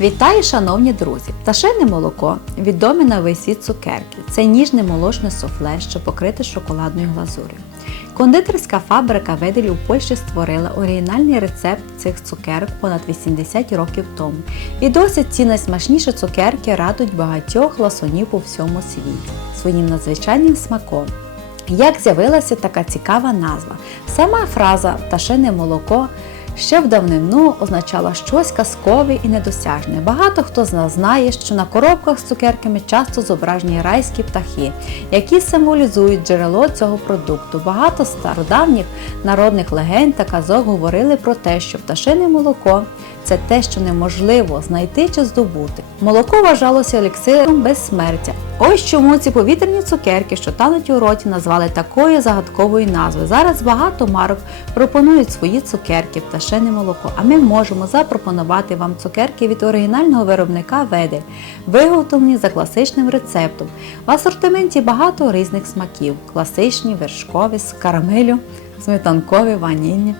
Вітаю, шановні друзі! Пташине молоко відоме на весь світ цукерки. Це ніжне молочне суфле, що покрите шоколадною глазур'ю. Кондитерська фабрика Ведель у Польщі створила оригінальний рецепт цих цукерок понад 80 років тому. І досі ці найсмачніші цукерки радують багатьох ласунів по всьому світі своїм надзвичайним смаком. Як з'явилася така цікава назва? Сама фраза пташине молоко ще в давнину означала щось казкове і недосяжне. Багато хто з нас знає, що на коробках з цукерками часто зображені райські птахи, які символізують джерело цього продукту. Багато стародавніх народних легенд та казок говорили про те, що пташине молоко це те, що неможливо знайти чи здобути. Молоко вважалося еліксиром безсмертя. Ось чому ці повітряні цукерки, що тануть у роті, назвали такою загадковою назвою. Зараз багато марок пропонують свої цукерки, пташине молоко. А ми можемо запропонувати вам цукерки від оригінального виробника Ведель, виготовлені за класичним рецептом. В асортименті багато різних смаків: класичні, вершкові, з карамелю, сметанкові, ванільні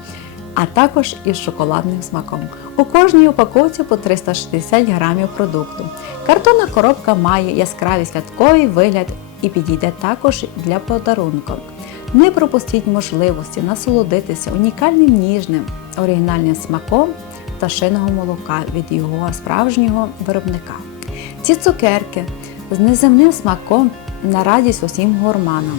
а також із шоколадним смаком. У кожній упаковці по 360 грамів продукту. Картонна коробка має яскравий святковий вигляд і підійде також для подарунку. Не пропустіть можливості насолодитися унікальним ніжним оригінальним смаком пташиного молока від його справжнього виробника. Ці цукерки з неземним смаком на радість усім гурманам.